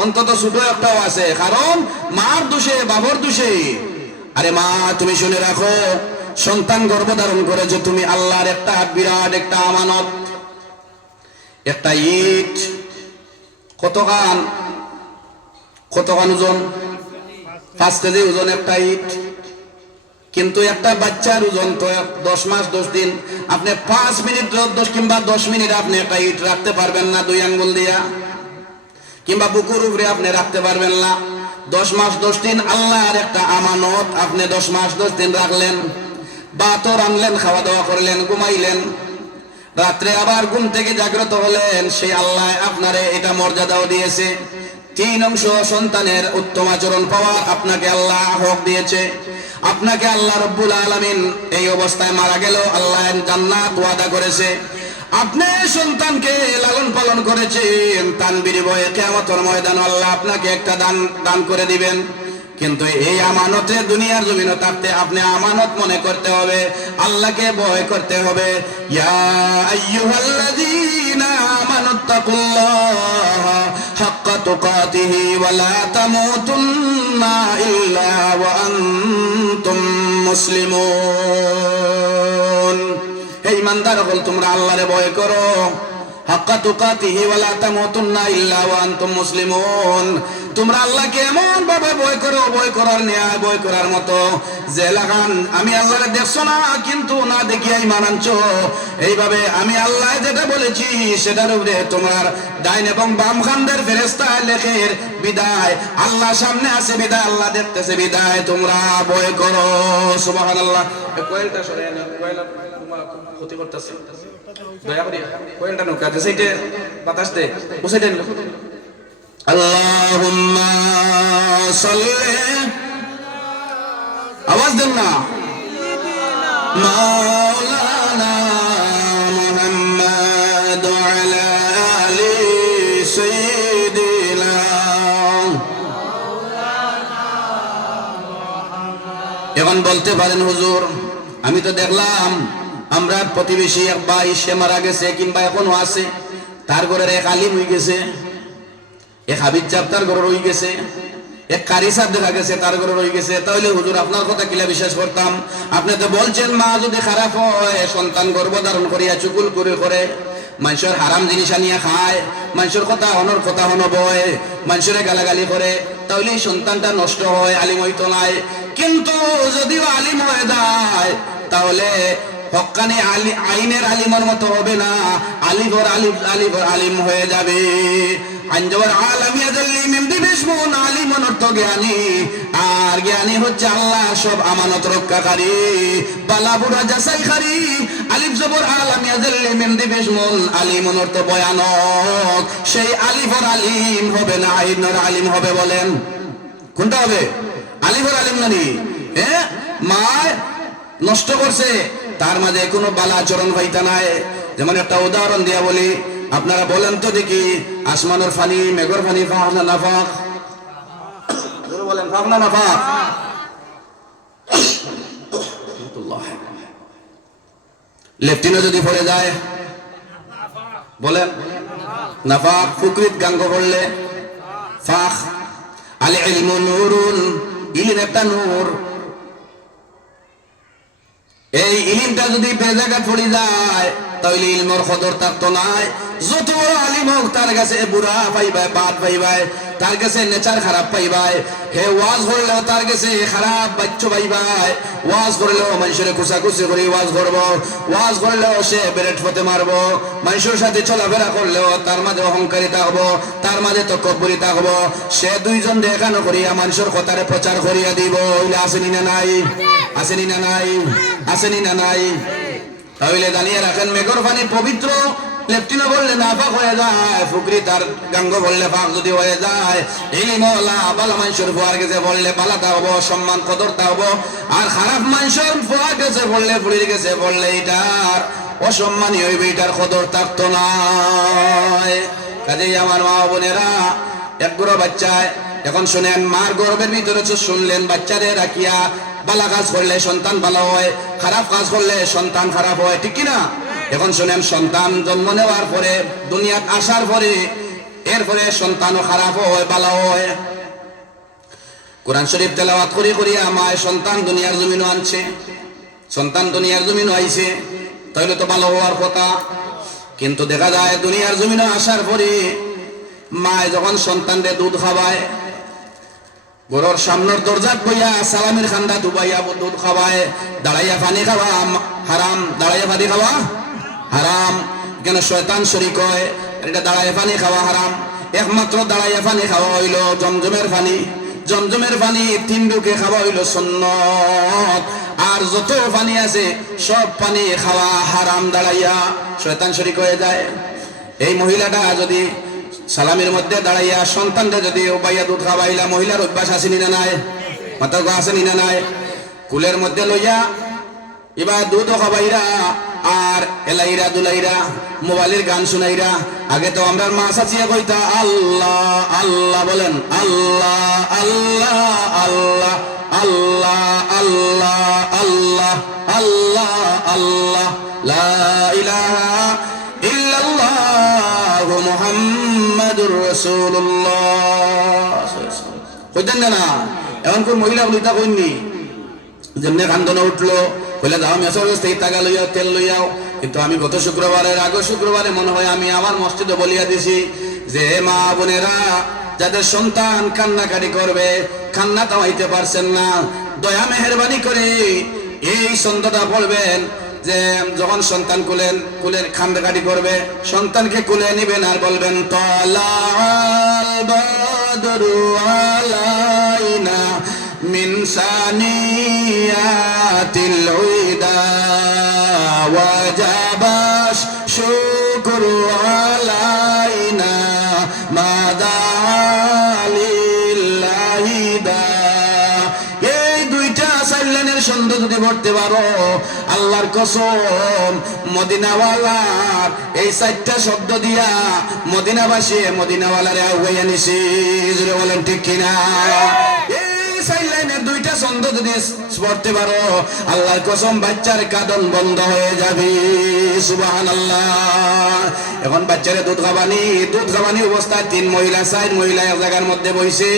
অন্তত ছোট একটাও আছে, কারণ মার দোষে বাবর দোষে। আরে মা, তুমি শুনে রাখো, সন্তান গর্ভধারণ করেছো তুমি আল্লাহর একটা বিরাট একটা আমানত। একটা ইট কতখান ওজন? 5 কেজি ওজন একটা ইট। কিন্তু একটা বাচ্চার ওজন তো 10 মাস 10 দিন। আপনি 5 মিনিট 10 কিংবা 10 মিনিট আপনি একটা ইট রাখতে পারবেন না 2 আঙ্গুল দিয়া, কিংবা বুকুর উপরে আপনি রাখতে পারবেন না। 10 মাস 10 দিন আল্লাহর একটা আমানত, আপনি 10 মাস 10 দিন রাখলেন, ভাতও রানলেন, খাওয়া দাওয়া করলেন, ঘুমাইলেন, রাত্রে আবার ঘুম থেকে জাগ্রত হলেন, সেই আল্লাহ আপনারে এটা মর্যাদাও দিয়েছে। 3 অংশ সন্তানের উত্তম আচরণ পাওয়া আপনাকে আল্লাহ হক দিয়েছে। আপনাকে আল্লাহ রব্বুল আলামিন এই অবস্থায় মারা গেল আল্লাহ জান্নাত ওয়াদা করেছে। আপনি সন্তানকে লালন পালন করেছেন, তার বিনিময়ে কিয়ামতের ময়দানে আল্লাহ আপনাকে একটা দান করে দিবেন। কিন্তু এই আমানতে দুনিয়ার জমিনে থাকতে আপনি আমানত মনে করতে হবে, আল্লাহকে ভয় করতে হবে। ইয়া আইয়ুহাল্লাযীনা আমানুত্তাকুল্লাহা হাক্কা তুকাতিহি ওয়া লা তামুতুন্না ইল্লা ওয়া আনতুম মুসলিমুন। হে ঈমানদার হল, তোমরা আল্লাহরে ভয় করো। হাক্কা তুকাতিহি ওয়া লা তামুতুন্না ইল্লা ওয়া আনতুম মুসলিমুন। তোমরা আল্লাহকে এমন ভাবে ভয় করো, ভয় করার ন্যায়, ভয় করার মতো যে লাগান আমি আল্লাহরে দেখছো না কিন্তু না দেখিয়া ঈমান আনছো। এইভাবে আমি আল্লাহ যেটা বলেছি সেটার উপরে তোমার ডাইন এবং বাম খানদের ফেরেশতা লেখের বিদায়। আল্লাহ সামনে আছে বিদায়, আল্লাহ দেখতেছে বিদায়, তোমরা ভয় করো। সুবহানাল্লাহ। কোয়েলটা সরে না, কোয়েলটা তোমার ক্ষতি করতেছে, দয়া করে কোয়েলটা নৌকা আছে সেইটা বাতাস দে বসে দেন। আল্লাহুম্মা সাল্লি, আওয়াজ দেন না, মাওলানা মুহাম্মদ আলা আলি সাইয়্যিদিনা। এখন বলতে পারেন হুজুর, আমি তো দেখলাম আমরা প্রতিবেশী এক ভাই সে মারা গেছে কিংবা এখনো আছে, তার ঘরের এক আলিম হয়ে গেছে, এক হাবিজ সাহেব তার ঘরে রয়ে গেছে, এক কারি সাহেব দেখা গেছে তার ঘরে রয়ে গেছে। তাহলে হুজুর আপনার কথা কিলা বিশ্বাস করতাম? আপনি তো বলছেন মা যদি খারাপ হয়, সন্তান গর্ভধারণ করিয়া চুকুল করে মানুষের হারাম জিনিস আনিয়া খায়, মানুষের কথা অনর কথা হন বয়, মানুষের গালাগালি করে, তাহলে এই সন্তানটা নষ্ট হয়, আলিম হইতো নাই। কিন্তু যদিও আলিম হয়ে যায়, তাহলে হক্কানি আইনের আলিমের মতো হবে না, আলিবর আলিম হয়ে যাবে। আঞ্জবর আলামিয়া জাল্লি মিমদি বিসমুন আলিমন অর্থ জ্ঞানী, আর জ্ঞানী হচ্ছে আল্লাহ সব আমানত রক্ষাকারী। বালাবুরা যাচাইকারী। আলিফ জবর আলামিয়া জাল্লি মিমদি বিসমুন আলিমন অর্থ ভয়ানক। সেই আলিফর আলিম হবে না আইনের আলিম হবে? বলেন কোনটা হবে? আলিফর আলিম নানি মা নষ্ট করছে, তার মাঝে কোনো বালা আচরণ হইতা নাই। যেমন একটা উদাহরণ দিয়া বলি, আপনারা বলেন তো দেখি, আসমানের ফানি মেঘর ফানি ফাঁক না নাফাক? বলেন ফাঁক না নাফাক? লেফটিনে যদি পড়ে যায় বলেন নাফাক। ফুকরিত গাঙ্গ পড়লে ফাঁক। আল ইলমু নূরুন, ইলম একটা নূর। এই ইলমটা যদি বেজায়গা পড়ে যায় তাহলে ইলমের কদর তার তো নাই। যত বড় আলিম হোক তার কাছে বুড়া পাইবাই, বাদ পাইবাই, তার কাছে নেচার খারাপ পাইবাই। হে ওয়াজ করলেও তার কাছে খারাপ বাচ্চা পাইবাই। ওয়াজ করলেও মানুষের কুচাকুচি করে ওয়াজ করবো, ওয়াজ করলেও সে বেরেট ফতে মারবো। মানুষের সাথে চলাফেরা করলেও তার মাঝে অহংকারী থাকবো, তার মাঝে তকব্বুরি থাকবো। সে দুইজন দেখানো করিয়া মানুষের কথারে প্রচার করিয়া দিব। ওইলে আসেনি না নাই? আসেনি না নাই? আসেনি না নাই? তাহলে জানিয়ে রাখেন, মেঘর পানি পবিত্র, লেফটিনে বললে নাফাক হয়ে যায়, ফুকরি তার গাঙ্গ বললে ফাঁক যদি হয়ে যায়। ইলিমওয়ালা বালা মানুষের ফুয়ার গেছে বললে বালাটা হবো, সম্মান কদরটা হবো। আর খারাপ মানুষের ফুয়ার গেছে বললে, ফুড়ির গেছে বললে এটার অসম্মানী হইবে, এটার কদর থাকতো না। কাজেই আমার মা বোনেরা, এক গুঁড়ো বাচ্চায় এখন শুনেন, মার গর্বের ভিতরে শুনলেন, বাচ্চাদের রাখিয়া বালা কাজ করলে সন্তান ভালো হয়, খারাপ কাজ করলে সন্তান খারাপ হয়, ঠিক কিনা? এখন শুনেন, সন্তান জন্ম নেওয়ার পরে, দুনিয়াত আসার পরে, এরপরে সন্তানও খারাপ হয় ভালো হয়। কোরআন শরীফ তেলাওয়াত করি করিয়া মায় সন্তান দুনিয়ার জমিনও আনছে, সন্তান দুনিয়ার জমিনও আইছে, তাহলে তো ভালো হওয়ার কথা। কিন্তু দেখা যায় দুনিয়ার জমিনও আসার পরে মায় যখন সন্তানদের দুধ খাওয়ায়, ঘরের সামনের দরজাত বইয়া সালামের খান্দা ডুবাইয়া দুধ খাওয়ায়, দাঁড়াইয়া পানি খাওয়া হারাম, দাঁড়াইয়া পানি খাওয়া হারাম। কেন? শয়তান শরীক হয়। এটা দাঁড়াইয়া পানি খাওয়া হারাম। একমাত্র দাঁড়াইয়া পানি খাওয়া হইল জমজমের পানি। জমজমের পানি তিন ঢুকে খাওয়া হইল সুন্নত। আর যত পানি আছে সব পানি খাওয়া হারাম দাঁড়াইয়া, শয়তান শরীক হয়ে যায়। এই মহিলাটা যদি সালামের মধ্যে দাঁড়াইয়া সন্তানদের যদি উপাইয়া দুধ খাওয়াইলা, মহিলার অভ্যাস আসেনি না নাই? মাথা আসেনি না নাই? কুলের মধ্যে লইয়া এবার দুধও খাওয়াইরা, আর এলাইরা দুলাইরা মোবাইলের গান শুনাইরা। আগে তো আমরা মা চাচিয়া কইতা আল্লাহ আল্লাহ, বলেন আল্লাহ আল্লাহ আল্লাহ আল্লাহ আল্লাহ আল্লাহ আল্লাহ আল্লাহ লা ইলাহা ইল্লাল্লাহ মুহাম্মাদুর রাসূলুল্লাহ কইতেন না? এখন কোন মহিলা কইতা কইনি, যেমনি কান্দনে উঠলো কইলে যাও মেসর থেকে টাকা লইয়াও, তেল লইয়াও। কিন্তু আমি গত শুক্রবারের আগে শুক্রবারে মনে হয় আমি আমার মসজিদে বলিয়া দিছি যে মা বোনেরা যাদের সন্তান কান্নাকাটি করবে, কান্না থামাইতে পারছেন না, দয়া মেহেরবানি করে এই ছন্দটা পড়বেন যে যখন সন্তান কুলের কান্নাকাটি করবে, সন্তানকে কুলে নিবেন আর বলবেন তালাল বদরু আলাইনা মিন সানিয়াতিল উদা ওয়াজাবাশ শুকরু আলাইনা মাদালিল্লাহি দা। এই দুইটা সাইলেনের ছন্দ যদি পড়তে পারো, আল্লাহর কসম মদিনাওয়ালার এই চারটা শব্দ দিয়া মদিনাবাসী মদিনাওয়ালারে আগুয়াইয়া নিছি। জোরে বলেন ঠিক কিনা? দুইটা ছন্দ যদি পড়তে পারো, আল্লাহর কসম বাচ্চার কাঁদন বন্ধ হয়ে যাবে। সুবহানাল্লাহ। এখন বাচ্চারে দুধ খাবানি অবস্থায় তিন মহিলা, চার মহিলা এক জায়গার মধ্যে বইছে।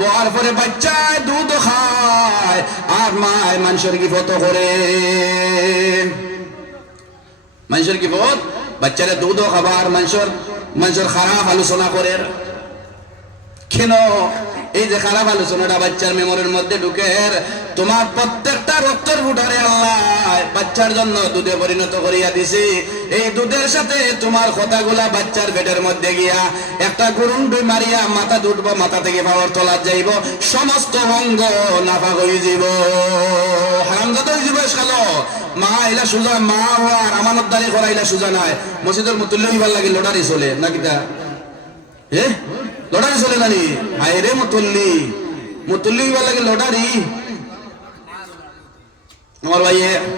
বহার পরে বাচ্চায় দুধ খায় আর মায় মানুষের গিফত করে। মানুষের গিফত, বাচ্চারে দুধ খাবার মানুষের খারাপ আলোচনা করে। কেন? এই যে খারাপ আলোচনাটা বাচ্চার মেমোরির মধ্যে ঢুকে তোমার প্রত্যেকটা রক্তের ফুটারে আল্লাহ বাচ্চার জন্য দুধে পরিণত করিয়া দিছি। এই দুধের সাথে তোমার কথাগুলা বাচ্চার পেটের মধ্যে গিয়া একটা গুরুন্ডুই মারিয়া মাথা দুটবো, মাথা থেকে পাওয়ার তলা যাইব, সমস্ত অঙ্গ নাফা হয়ে যাব, হারামজাদা হয়ে যাব। খালো মা এলা সুজা, মা আর আমানতদারি করা এলা সুজা নাই। মসজিদের মুতুল্লি হইবার লাগে লটারি চলে নাকি তা? লটারি চলে নানি? হায় রে মুতুল্লি, মুতুল্লি হইবার লাগে লটারি। আমার ভাই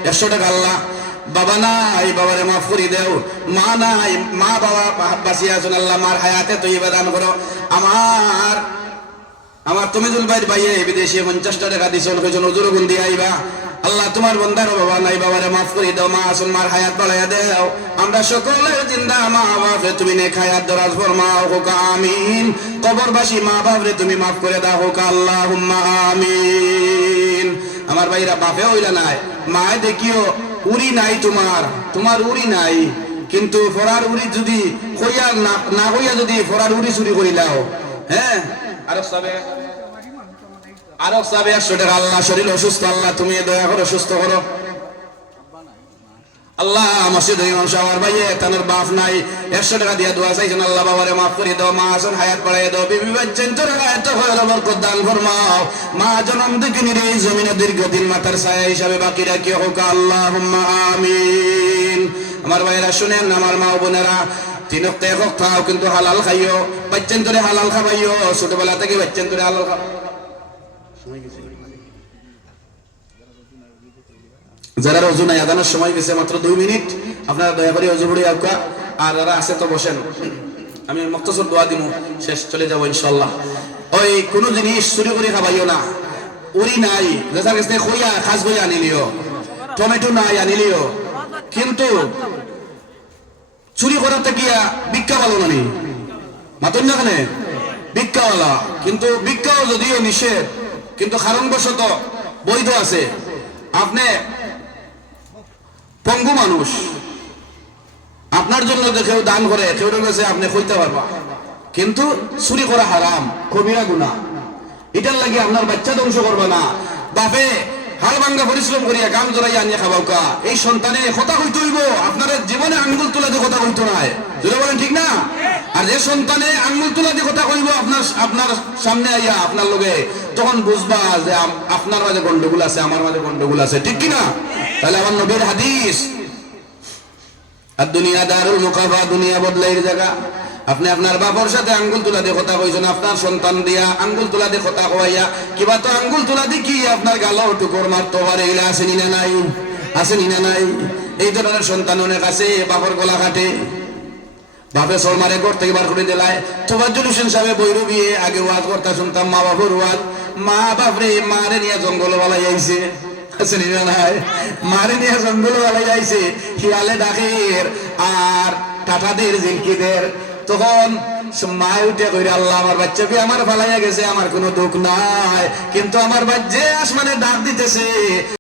100 টাকা আল্লাহ, বাবা নাই বাবারে মাফ করি দেও, মা নাই মা বাবা বাঁচিয়ে আছেন আল্লাহ, মার হায়াতে তো দান করো। আমার তুমি জুলবাইর ভাইয়ে বিদেশে 50 টাকা দিছিল, কইছেন হুজুর গুণ দিয়ে আইবা। আল্লাহ তোমার বন্দার বাবা নাই বাবারে মাফ করি দাও, মা আসুন মার হায়াত বাড়াইয়া দেও। আমরা সকলে জিন্দা মা বাপরে তুমি নেক হায়াত দরাজ ফরমাও, হোক আমিন। কবরবাসী মা বাপরে তুমি মাফ করে দাও, হোক আল্লাহুম্মা আমিন। আমার ভাইরা বাপে হইলা নাই, মায় দেখিও উড়ি নাই, তোমার উড়ি নাই, কিন্তু ফরার উড়ি যদি কইয়া না কইয়া যদি ফরার উড়ি চুরি করিলাও, হ্যাঁ আরো সবে 100 টাকা আল্লাহ, শরীর অসুস্থ আল্লাহ তুমি দয়া করো, সুস্থ করো আল্লাহ। মসজিদ আমার ভাইয়ে তানোর বাপ নাই, 100 টাকা দিয়া দোয়া চাইছেন আল্লাহ, বাবারে মাফ করে দাও, মা আসুন হায়াত বাড়াই দাও, বিবি বাচ্চেন তোর এত বরকত দান ফরমাও। মা জনম থেকে নিরে জমিনে দীর্ঘদিন মাথার ছায়া হিসাবে বাকি রাখিও, হোক আল্লাহুম্মা আমিন। আমার ভাইয়েরা শুনেন, আমার মা বোনেরা, 3 ওয়াক্ত 1 ওয়াক্ত খাও, কিন্তু হালাল খাইও, বাচ্চেন তোরে হালাল খাবাইও, ছোটবেলা থেকে বাচ্চেন তোরে হালাল খাও। যারা অজু নাই, আদানের সময় গেছে মাত্র 2 মিনিট, আপনারা দয়া করে অজু পড়ে আউকা, আর যারা আছে তো বসেন, আমি মুক্তসর দোয়া দিব, শেষ চলে যাবো ইনশাআল্লাহ। ওই কোন জিনিস চুরি করে খাবাইও না, উড়ি নাই, যেটা গেছে খইয়া খাস বই আনিলিও, টমেটো নাই আনিলিও, কিন্তু চুরি করাতে গিয়া ভিক্ষা ভালো নানি মাতুন না কেন ভিক্ষাওয়ালা, কিন্তু ভিক্ষাও যদিও নিষেধ, কিন্তু কারণবশত বৈধ আছে। আপনি পঙ্গু মানুষ, আপনার জন্য কেউ দান করে, কেউ কাছে আপনি কইতে পারবা, কিন্তু চুরি করা হারাম, কবিরা গুনাহ। এটার লাগে আপনার বাচ্চা ধ্বংস করবে না। বাপে হাল ভাঙ্গা পরিশ্রম করিয়া গাম জড়াই আনিয়ে খাবাও কা, এই সন্তানে কথা কইতে হইব, আপনার জীবনে আঙ্গুল তোলা দিয়ে কথা কইতো নাই, যদি বলেন ঠিক না? আর যে সন্তানে আঙ্গুল তোলা দিয়ে কথা কইব আপনার সামনে আইয়া আপনার লগে, তখন বুঝবা যে আপনার মাঝে গন্ডগোল আছে, আমার মাঝে গন্ডগোল আছে, ঠিক কিনা? তাহলে আমার নবীর হাদিস, আর দুনিয়া দারুল মুকাফা, দুনিয়া বদলাইয়ের জায়গা। আপনি আপনার বাবার সাথে আঙ্গুল তুলা দিয়ে কথা কইছেন, আপনার সন্তান দিয়া আঙ্গুল তুলা দিয়ে কথা কইয়া কিবা তো আঙ্গুল তুলা দিয়ে কি আপনার গালো টুকুর মারতে পারে, এগুলা আছে নিনা নাই, আছে নিনা নাই? এই ধরনের সন্তান অনেক আছে, বাবার গলা কাটে, বাপে সর মারে ঘর থেকে বার করে দিলায়। তোফাজ্জল হোসেন সাহেব বৈরু বিয়ে আগে ওয়াজ করতে শুনতাম, মা বাবার ওয়াজ, মা বাপরে মারে নিয়ে জঙ্গল বালাই আইছে, আছে নিনা নাই? মারে নিয়ে জঙ্গল বালাই আইছে, শিয়ালে ডাকের আর টাটাদের জিলকিদের, তখন মায় উঠে কইরা আল্লাহ আমার বাচ্চা বি আমার ফালাইয়া গেছে, আমার কোনো দুঃখ নাই, কিন্তু আমার বাচ্চা আসমানে ডাক দিতেছে।